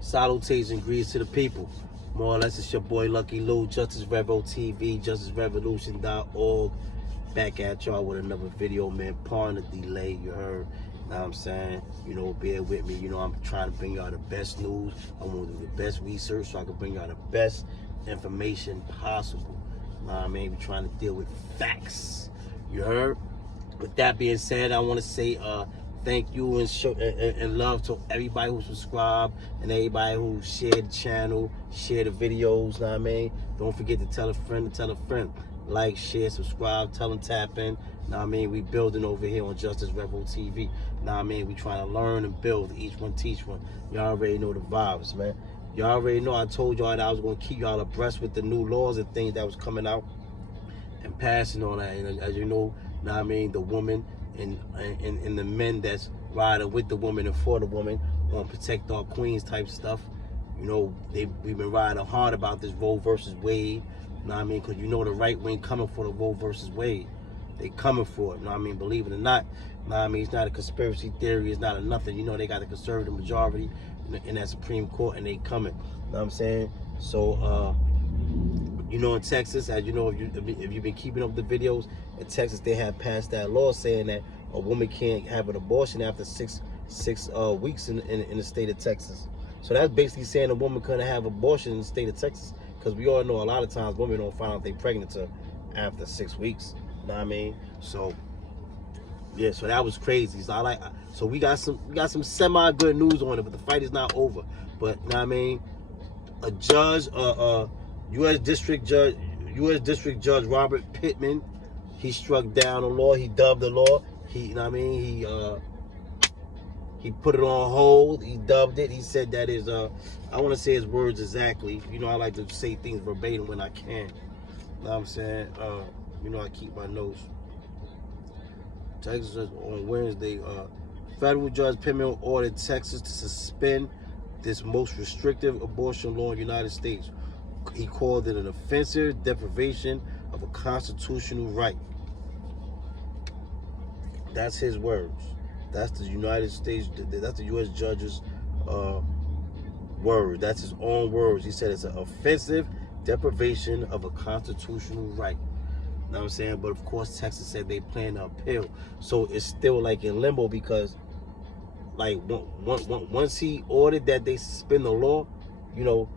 Salutation, grease to the people. More or less, it's your boy Lucky Lou, Justice Revo TV, JusticeRevolution.org. Back at y'all with another video, man. Pardon the delay, you heard. Know what I'm saying? You know, bear with me. You know, I'm trying to bring y'all the best news. I want to do the best research so I can bring y'all the best information possible. Know what I mean? We're trying to deal with facts. You heard? With that being said, I want to say thank you and love to everybody who subscribed and everybody who shared the channel, share the videos. Know what I mean? Don't forget to tell a friend to tell a friend. Like, share, subscribe, tell them tap in. Know what I mean? We building over here on Justice Revo TV. Know what I mean? We trying to learn and build. Each one teach one. Y'all already know the vibes, man. Y'all already know I told y'all that I was going to keep y'all abreast with the new laws and things that was coming out and passing on that. And as you know what I mean, the woman and the men that's riding with the woman and for the woman on protect our queens type stuff. You know, we've been riding hard about this Roe versus Wade. You know what I mean? Because you know the right wing coming for the Roe versus Wade. They coming for it. You know what I mean? Believe it or not. You know what I mean? It's not a conspiracy theory. It's not a nothing. You know they got the conservative majority in that Supreme Court and they coming. You know what I'm saying? So, you know, in Texas, as you know, if you've been keeping up the videos, in Texas they have passed that law saying that a woman can't have an abortion after six weeks in the state of Texas. So that's basically saying a woman couldn't have abortion in the state of Texas, because we all know a lot of times women don't find out they're pregnant till after 6 weeks. You know what I mean? So yeah, so that was crazy. So we got some semi good news on it, but the fight is not over. But you know what I mean? A judge, U.S. District Judge Robert Pittman, he struck down the law. He dubbed the law. You know what I mean? He put it on hold. He dubbed it. He said that is I want to say his words exactly. You know, I like to say things verbatim when I can. You know what I'm saying? You know, I keep my notes. Texas on Wednesday, federal judge Pittman ordered Texas to suspend this most restrictive abortion law in the United States. He called it an offensive deprivation of a constitutional right. That's his words. That's the United States, that's the U.S. judge's word. That's his own words. He said it's an offensive deprivation of a constitutional right. You know what I'm saying? But of course, Texas said they plan to appeal. So it's still like in limbo, because like once he ordered that they suspend the law, you know,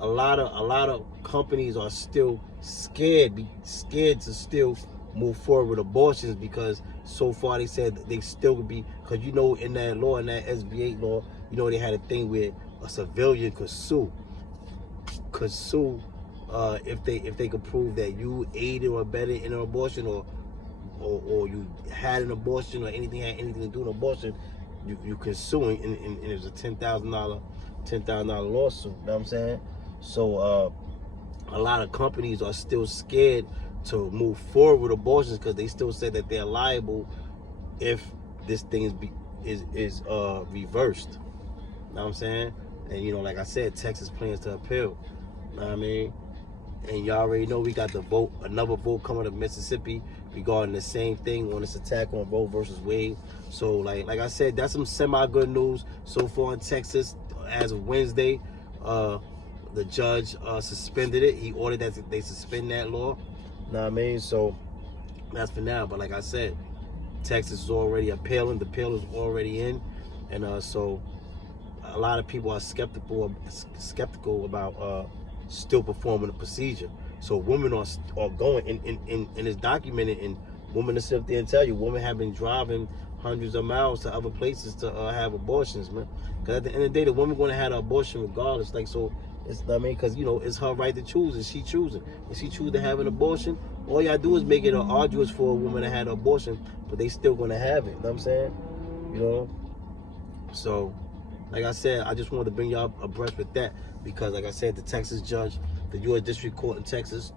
a lot of companies are still scared to still move forward with abortions, because so far they said they still could be, because you know in that law, in that Sb8 law, you know they had a thing where a civilian could sue if they could prove that you aided or abetted in an abortion, or you had an abortion, or anything had anything to do with an abortion, you can sue, and it was a $10,000 lawsuit. You know what I'm saying? So a lot of companies are still scared to move forward with abortions, because they still said that they're liable if this thing is reversed. You know what I'm saying? And you know, like I said, Texas plans to appeal. You know what I mean? And y'all already know we got another vote coming to Mississippi regarding the same thing on this attack on Roe versus Wade. So like I said, that's some semi good news so far in Texas. As of Wednesday, the judge suspended it. He ordered that they suspend that law. You know what I mean? So that's for now. But like I said, Texas is already appealing. The appeal is already in, and so a lot of people are skeptical about still performing the procedure. So women are going, and it's documented, and women will sit there and tell you, women have been driving hundreds of miles to other places to have abortions, man. Because at the end of the day, the woman going to have an abortion regardless. Like, so it's, I mean, because you know it's her right to choose, and she choosing. If she choose to have an abortion, all y'all do is make it arduous for a woman to have an abortion, but they still going to have it. You know what I'm saying? You know. So, like I said, I just wanted to bring y'all abreast with that, because like I said, the Texas judge, the U.S. District Court in Texas,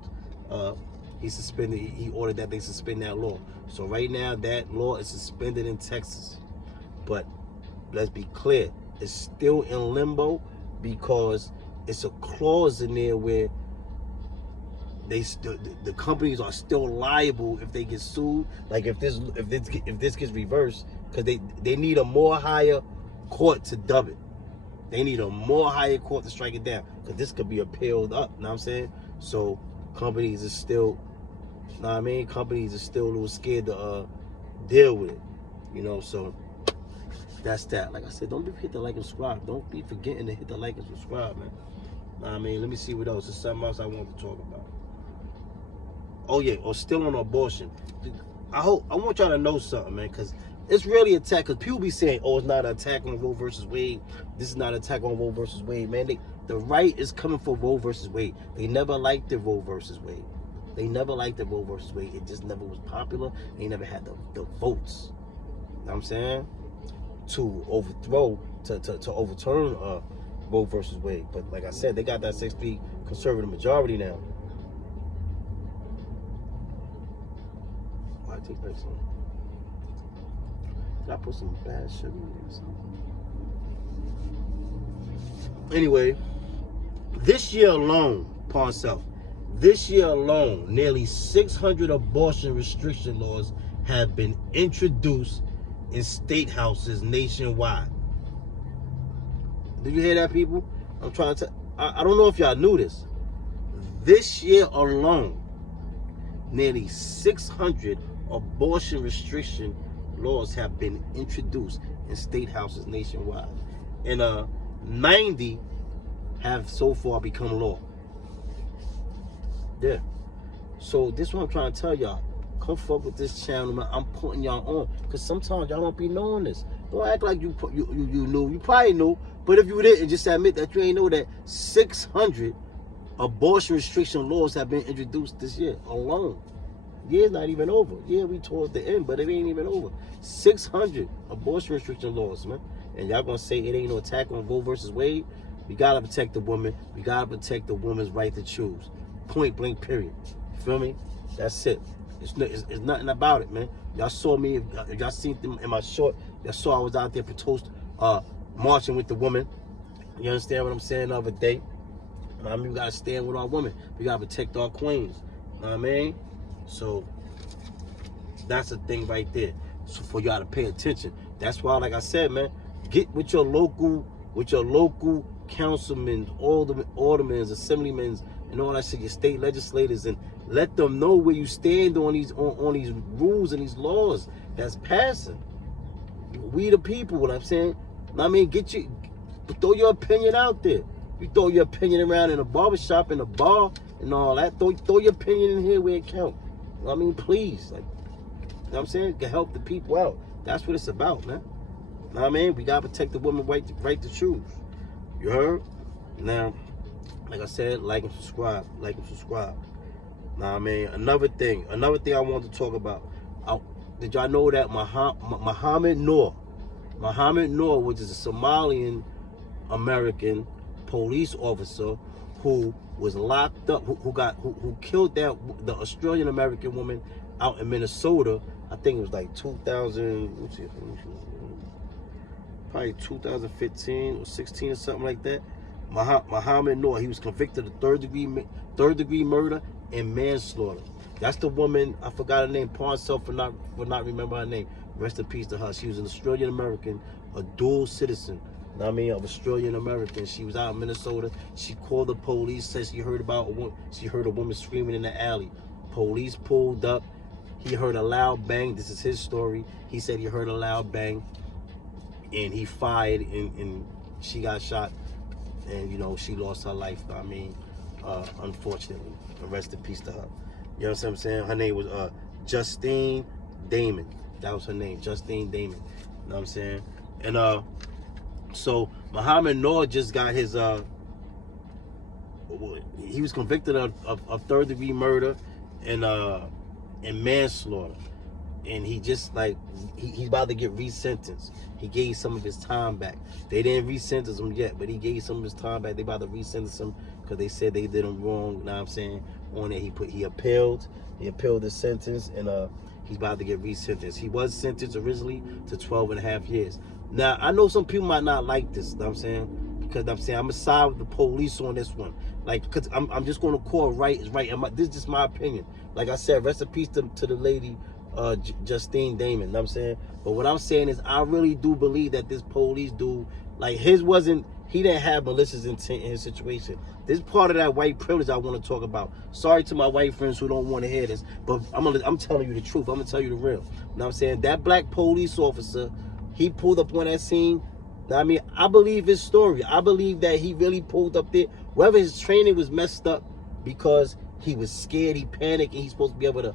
he ordered that they suspend that law. So right now, that law is suspended in Texas. But let's be clear, it's still in limbo, because it's a clause in there where the companies are still liable if they get sued. Like if this gets reversed, because they need a more higher court to dub it. They need a more higher court to strike it down, because this could be appealed up, you know what I'm saying? So companies are still, you know what I mean? Companies are still a little scared to deal with it, you know? So that's that. Like I said, don't hit the like and subscribe. Don't be forgetting to hit the like and subscribe, man. Know what I mean? Let me see what else. There's something else I want to talk about. Oh yeah, or still on abortion. I want y'all to know something, man, because it's really an attack. Because people be saying, oh, it's not an attack on Roe versus Wade. This is not an attack on Roe versus Wade, man. The right is coming for Roe versus Wade. They never liked the Roe versus Wade. They never liked the Roe versus Wade. It just never was popular. They never had the votes. You know what I'm saying? To overturn Roe versus Wade. But like I said, they got that 6-3 conservative majority now. I take that some. Did I put some bad sugar in there or something? Anyway, this year alone, Pawn Self, this year alone, nearly 600 abortion restriction laws have been introduced in state houses nationwide. Did you hear that, people? I'm trying to. I don't know if y'all knew this. This year alone, nearly 600 abortion restriction laws have been introduced in state houses nationwide, and 90 have so far become law. Yeah. So this is what I'm trying to tell y'all. Come fuck with this channel, man. I'm putting y'all on, because sometimes y'all don't be knowing this. Don't act like you knew. You probably knew, but if you didn't, just admit that you ain't know that 600 abortion restriction laws have been introduced this year alone. Year's not even over. Yeah, we towards the end, but it ain't even over. 600 abortion restriction laws, man. And y'all gonna say it ain't no attack on Roe versus Wade? We gotta protect the woman. We gotta protect the woman's right to choose. Point blank, period. You feel me? That's it. It's nothing about it, man. Y'all saw me, if y'all seen them in my short, y'all saw I was out there for toast, marching with the woman. You understand what I'm saying the other day? I mean, we gotta stand with our women. We gotta protect our queens. You know what I mean? So that's the thing right there. So for y'all to pay attention. That's why, like I said, man, get with your local councilmen, aldermen, assemblymen, and all that shit, your state legislators, and let them know where you stand on these rules and these laws that's passing. We the people, what I'm saying. I mean, throw your opinion out there. You throw your opinion around in a barbershop, in a bar, and all that. Throw your opinion in here where it counts. I mean, please, like, you know what I'm saying? To help the people out. That's what it's about, man. You know what I mean? We gotta protect the woman's right to choose. You heard? Now, like I said, like and subscribe. Like and subscribe. You know what I mean? Another thing I wanted to talk about. Did y'all know that Mohammed Noor, which is a Somalian American police officer who was locked up, who killed the Australian American woman out in Minnesota? I think it was like 2015 or 16 or something like that. Mohammed Noor, he was convicted of third degree murder and manslaughter. That's the woman, I forgot her name, Pawn Self for not remember her name. Rest in peace to her. She was an Australian American, a dual citizen. I mean, of Australian American. She was out in Minnesota. She called the police, said she heard a woman screaming in the alley. Police pulled up. He heard a loud bang. This is his story. He said he heard a loud bang, and he fired, and she got shot, and you know, she lost her life. I mean, unfortunately, rest in peace to her. You know what I'm saying? Her name was Justine Damon. That was her name, Justine Damon. You know what I'm saying? And so Mohammed Noor just got his he was convicted of third degree murder and manslaughter, and he just like he's about to get resentenced. He gave some of his time back. They didn't resentence him yet, but he gave some of his time back. They about to resentence him because they said they did him wrong. You know what I'm saying? On it, he appealed the sentence, and he's about to get resentenced. He was sentenced originally to 12.5 years. Now, I know some people might not like this, you know what I'm saying? Because I'm saying I'm going to side with the police on this one. Like, because I'm just going to call right is right. This is just my opinion. Like I said, rest in peace to the lady Justine Damon, you know what I'm saying? But what I'm saying is I really do believe that this police dude, like he didn't have malicious intent in his situation. This is part of that white privilege I want to talk about. Sorry to my white friends who don't want to hear this, but I'm telling you the truth. I'm gonna tell you the real. You know what I'm saying? That black police officer, he pulled up on that scene. I mean, I believe his story. I believe that he really pulled up there. Whether his training was messed up because he was scared, he panicked, and he's supposed to be able to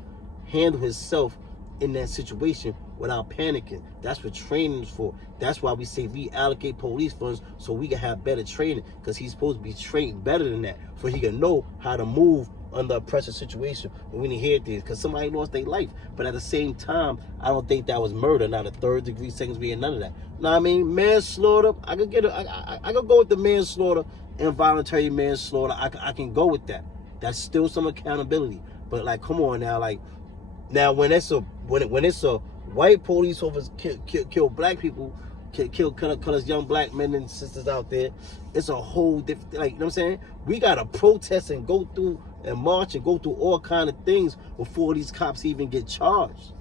handle himself in that situation without panicking. That's what training is for. That's why we say reallocate police funds so we can have better training, because he's supposed to be trained better than that, so he can know how to move under a pressure situation when we didn't hear things, because somebody lost their life. But at the same time, I don't think that was murder, not a third degree, second degree, and none of that. You know what I mean? Manslaughter, I could go with the manslaughter, involuntary manslaughter. I can go with that. That's still some accountability. But like, come on now, like, now when it's a white police officer kill black people, kill us young black men and sisters out there, it's a whole different, like, you know what I'm saying? We gotta protest and go through and march and go through all kind of things before these cops even get charged.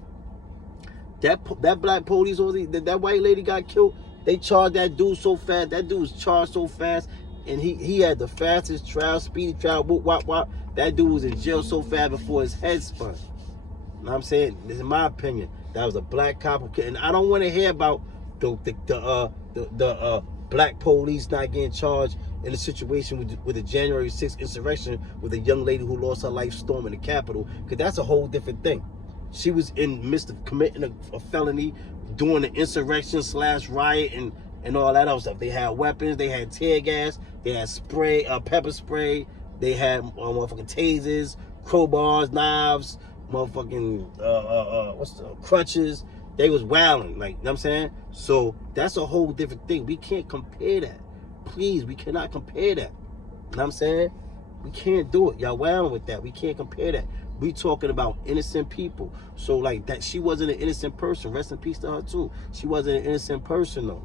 That black police officer, that white lady got killed, they charged that dude so fast. That dude was charged so fast, and he had the fastest trial, speedy trial, whoop, wop, wop. That dude was in jail so fast before his head spun. You know what I'm saying? This is my opinion. That was a black cop, and I don't want to hear about the black police not getting charged in a situation with the January 6th insurrection with a young lady who lost her life storming the Capitol, because that's a whole different thing. She was in the midst of committing a felony, doing the insurrection / riot and all that other stuff. They had weapons, they had tear gas, they had spray, pepper spray, they had motherfucking tasers, crowbars, knives, motherfucking crutches. They was wilding, like, you know what I'm saying? So that's a whole different thing. We can't compare that. Please, we cannot compare that. You know what I'm saying? We can't do it. Y'all wilding with that. We can't compare that. We talking about innocent people. So like that, she wasn't an innocent person. Rest in peace to her too. She wasn't an innocent person though.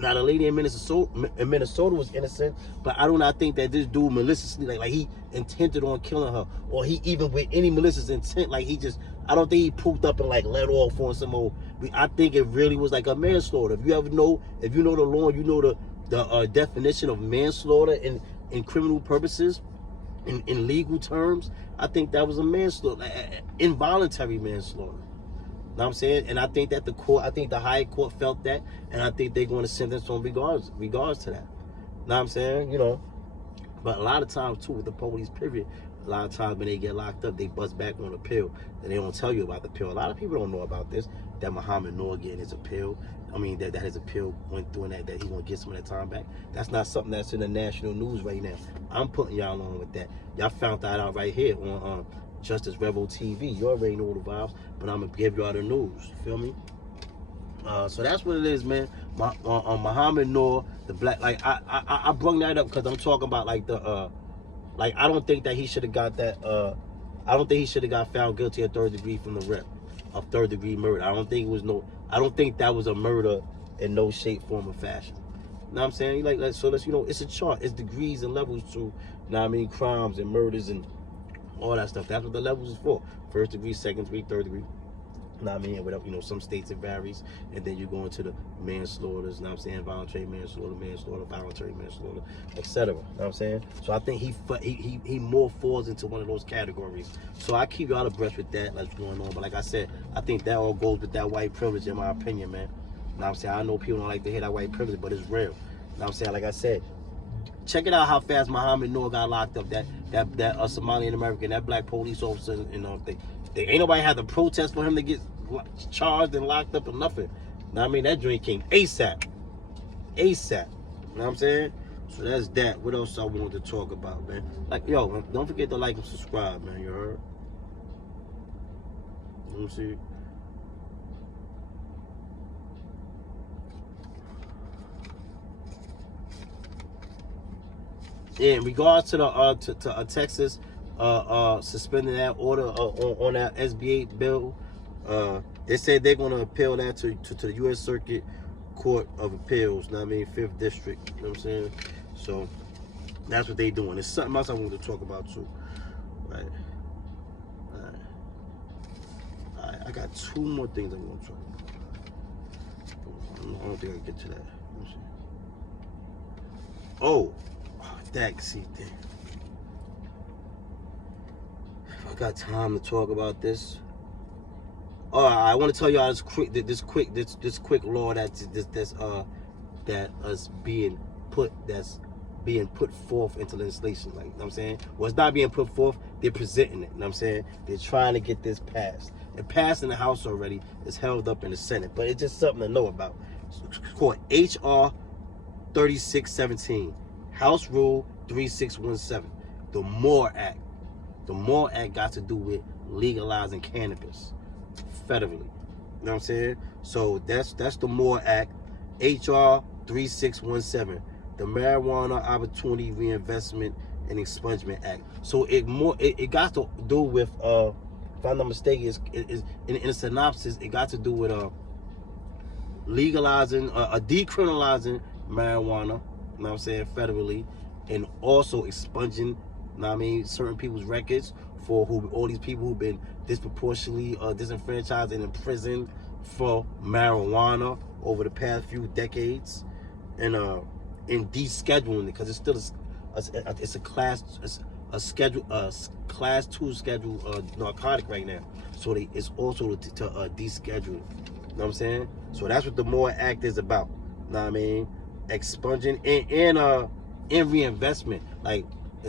Now the lady in Minnesota was innocent, but I do not think that this dude maliciously, like he intended on killing her, or he even with any malicious intent, like I don't think he pooped up and like let off on some old. I think it really was like a manslaughter. If you know the law, you know the definition of manslaughter in criminal purposes, in legal terms, I think that was a manslaughter, involuntary manslaughter. Know what I'm saying? And I think that the high court felt that, and I think they're going to sentence on regards to that. Know what I'm saying? You know, but a lot of times too with the police, period, a lot of times when they get locked up, they bust back on appeal, and they don't tell you about the appeal. A lot of people don't know about this, that Muhammad Noor getting his appeal. I mean, that his appeal went through, and that he's going to get some of that time back. That's not something that's in the national news right now. I'm putting y'all on with that. Y'all found that out right here on Justice Rebel TV. You already know the vibes, but I'm gonna give y'all the news. You feel me? So that's what it is, man. Muhammad Noor, the black, like I brung that up because I'm talking about like like I don't think that he should have got that. I don't think he should have got found guilty of third degree from the rep of third degree murder. I don't think that was a murder in no shape, form, or fashion. You know what I'm saying? Like so let's, it's a chart. It's degrees and levels to, you know what I mean, crimes and murders and all that stuff. That's what the levels is for. First degree, second degree, third degree. You know what I mean? Whatever, some states it varies. And then you go into the manslaughters, you know what I'm saying? Voluntary manslaughter, voluntary manslaughter, etc. You know what I'm saying? So I think he more falls into one of those categories. So I keep y'all abreast with that, that's going on. But like I said, I think that all goes with that white privilege, in my opinion, man. You know what I'm saying? I know people don't like to hear that white privilege, but it's real. You know what I'm saying? Like I said, check it out how fast Muhammad Noor got locked up. That Somalian American, that black police officer, they ain't nobody had to protest for him to get charged and locked up or nothing. Now I mean, that drink came ASAP. ASAP. You know what I'm saying? So that's that. What else I wanted to talk about, man? Like, yo, don't forget to like and subscribe, man. You heard? Let me see. Yeah, in regards to the Texas suspending that order on that Sb8 bill, they said they're going to appeal that to the U.S. Circuit Court of Appeals. You know what I mean, 5th District. You know what I'm saying? So that's what they doing. There's something else I wanted to talk about too. Right. I got two more things I want to talk about. I don't think I can get to that. Oh, that see thing. If I got time to talk about this. Oh, I want to tell y'all this quick law that's being put forth into legislation. Like, you know what I'm saying? Well, it's not being put forth, they're presenting it. You know what I'm saying? They're trying to get this passed. It passed in the House already. It's held up in the Senate. But it's just something to know about. It's called H.R. 3617. House Rule 3617. The MORE Act. The MORE Act got to do with legalizing cannabis federally. You know what I'm saying? So that's the MORE Act. H.R. 3617. The Marijuana Opportunity Reinvestment and Expungement Act. So it got to do with if I'm not mistaken, is in a synopsis, it got to do with legalizing decriminalizing marijuana, you know what I'm saying, federally, and also expunging, you know what I mean, certain people's records for all these people who've been disproportionately disenfranchised and imprisoned for marijuana over the past few decades, and descheduling it because it's still it's a class 2 schedule narcotic right now. So it's also to deschedule it. You know what I'm saying? So that's what the MORE Act is about. You know what I mean? Expunging and reinvestment. Like,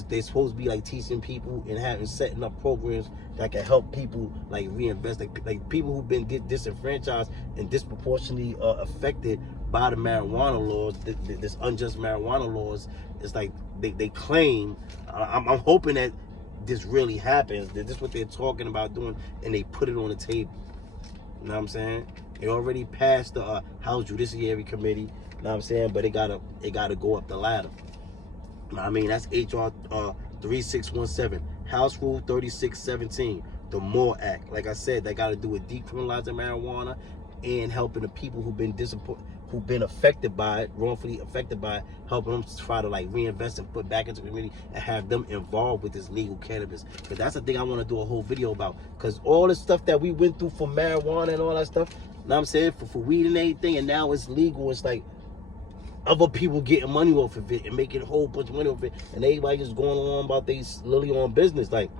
they're supposed to be like teaching people and setting up programs that can help people like reinvest. Like people who've been disenfranchised and disproportionately affected by the marijuana laws, this unjust marijuana laws. It's like they claim. I'm hoping that this really happens. That this is what they're talking about doing, and they put it on the table. You know what I'm saying? It already passed the House Judiciary Committee. You know what I'm saying? But it gotta go up the ladder. I mean, that's H.R. 3617, House Rule 3617, the MORE Act. Like I said, that got to do with decriminalizing marijuana and helping the people who've been affected by it, wrongfully affected by it, helping them try to like reinvest and put back into the community and have them involved with this legal cannabis. Because that's the thing I want to do a whole video about. Because all the stuff that we went through for marijuana and all that stuff, you know what I'm saying, for weed and everything, and now it's legal. It's like other people getting money off of it and making a whole bunch of money off of it, and everybody just going on about their lily on business, like,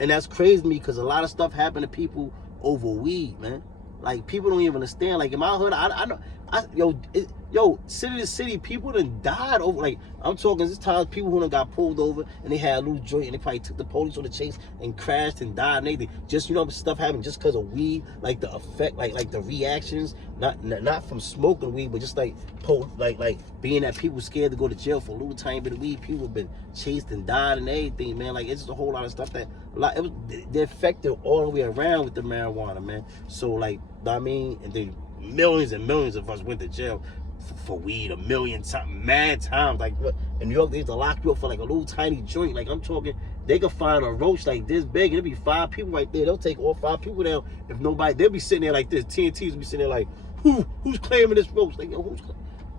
and that's crazy to me because a lot of stuff happened to people over weed, man. Like, people don't even understand. Like, in my hood, I know, city to city, people done died over. Like, I'm talking this time, people who done got pulled over and they had a little joint and they probably took the police on the chase and crashed and died and everything. Just, you know, stuff happened just because of weed. Like the effect, like the reactions, not from smoking weed, but just like being that people scared to go to jail for a little tiny bit of weed. People have been chased and died and everything, man. Like, it's just a whole lot of stuff that they affected all the way around with the marijuana, man. So, like, I mean, and then millions and millions of us went to jail for weed a million times, mad times. Like, what in New York, they used to lock you up for like a little tiny joint. Like, I'm talking, they could find a roach like this big, and there'll be 5 people right there. They'll take all 5 people down. If nobody, they'll be sitting there like this. TNT's will be sitting there like, who's claiming this roach? Like, yo,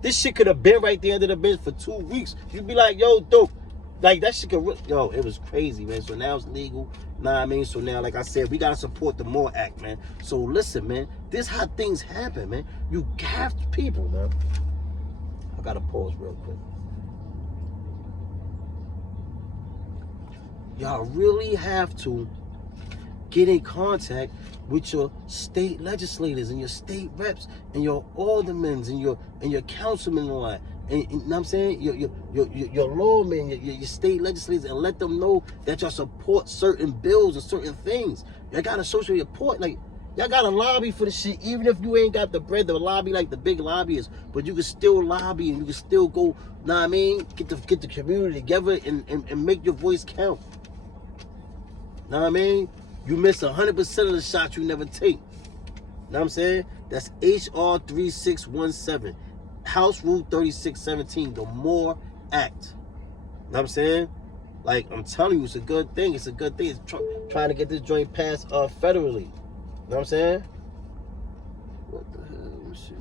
this shit could have been right there under the bench for 2 weeks. You'd be like, yo, dope. Like, that shit could, yo, it was crazy, man. So now it's legal. Nah, I mean, so now, like I said, we gotta support the MORE Act, man. So listen, man, this how things happen, man. You have people, man. I gotta pause real quick. Y'all really have to get in contact with your state legislators and your state reps and your aldermen and your councilmen and all that. And you know what I'm saying? Your lawmen, your state legislators, and let them know that y'all support certain bills or certain things. Y'all gotta social report. Like, y'all gotta lobby for the shit, even if you ain't got the bread to lobby like the big lobbyists. But you can still lobby and you can still go, know what I mean? Get the community together and make your voice count. Know what I mean? You miss 100% of the shots you never take. Know what I'm saying? That's H.R. 3617. House Rule 3617, the MORE Act. Know what I'm saying? Like, I'm telling you, it's a good thing. It's a good thing. It's trying to get this joint passed federally. Know what I'm saying? What the hell? Let me see.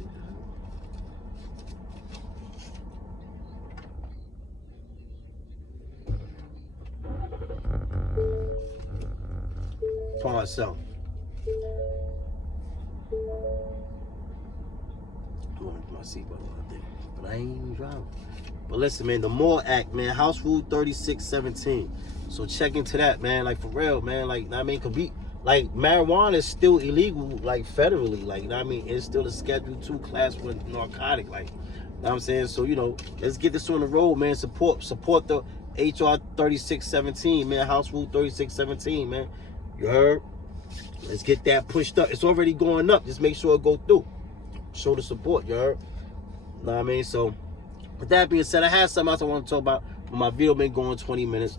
For myself. to my seatbelt on, I think. But I ain't even driving. But listen, man, the Moore Act, man, House Rule 3617. So check into that, man. Like, for real, man. Like, I mean, could be, like, marijuana is still illegal, like, federally. Like, you know what I mean? It's still a Schedule 2 class 1 narcotic. Like, you know what I'm saying? So, you know, let's get this on the road, man. Support the HR 3617, man. House Rule 3617, man. You heard? Let's get that pushed up. It's already going up. Just make sure it go through. Show the support, you heard? Know what I mean? So, with that being said, I had something else I want to talk about, but my video been going 20 minutes.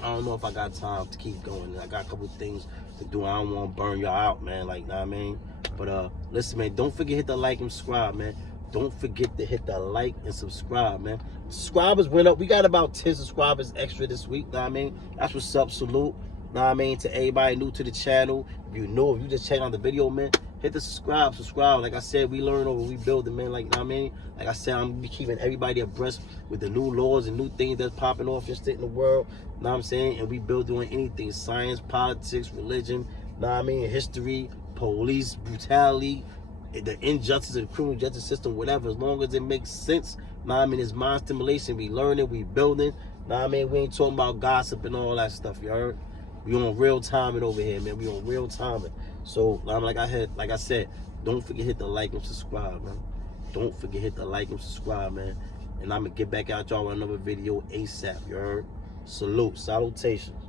I don't know if I got time to keep going. I got a couple of things to do. I don't want to burn y'all out, man. Like, know what I mean? But listen, man, don't forget to hit the like and subscribe, man. Don't forget to hit the like and subscribe, man. Subscribers went up. We got about 10 subscribers extra this week, know what I mean? That's what's up. Salute, know what I mean, to everybody new to the channel. If you just check out the video, man, hit the subscribe. Like I said, we learn over, we building, man. Like, you know what I mean? Like I said, I'm gonna be keeping everybody abreast with the new laws and new things that's popping off just in the world. Know what I'm saying? And we build doing anything: science, politics, religion, know what I mean, history, police brutality, the injustice of the criminal justice system, whatever. As long as it makes sense, know what I mean, it's mind stimulation. We learning, we building. Know what I mean? We ain't talking about gossip and all that stuff, you heard? We on real timing over here, man. We on real timing. So, like I said, don't forget to hit the like and subscribe, man. Don't forget to hit the like and subscribe, man. And I'm gonna get back out y'all with another video ASAP, you heard? Salute, salutations.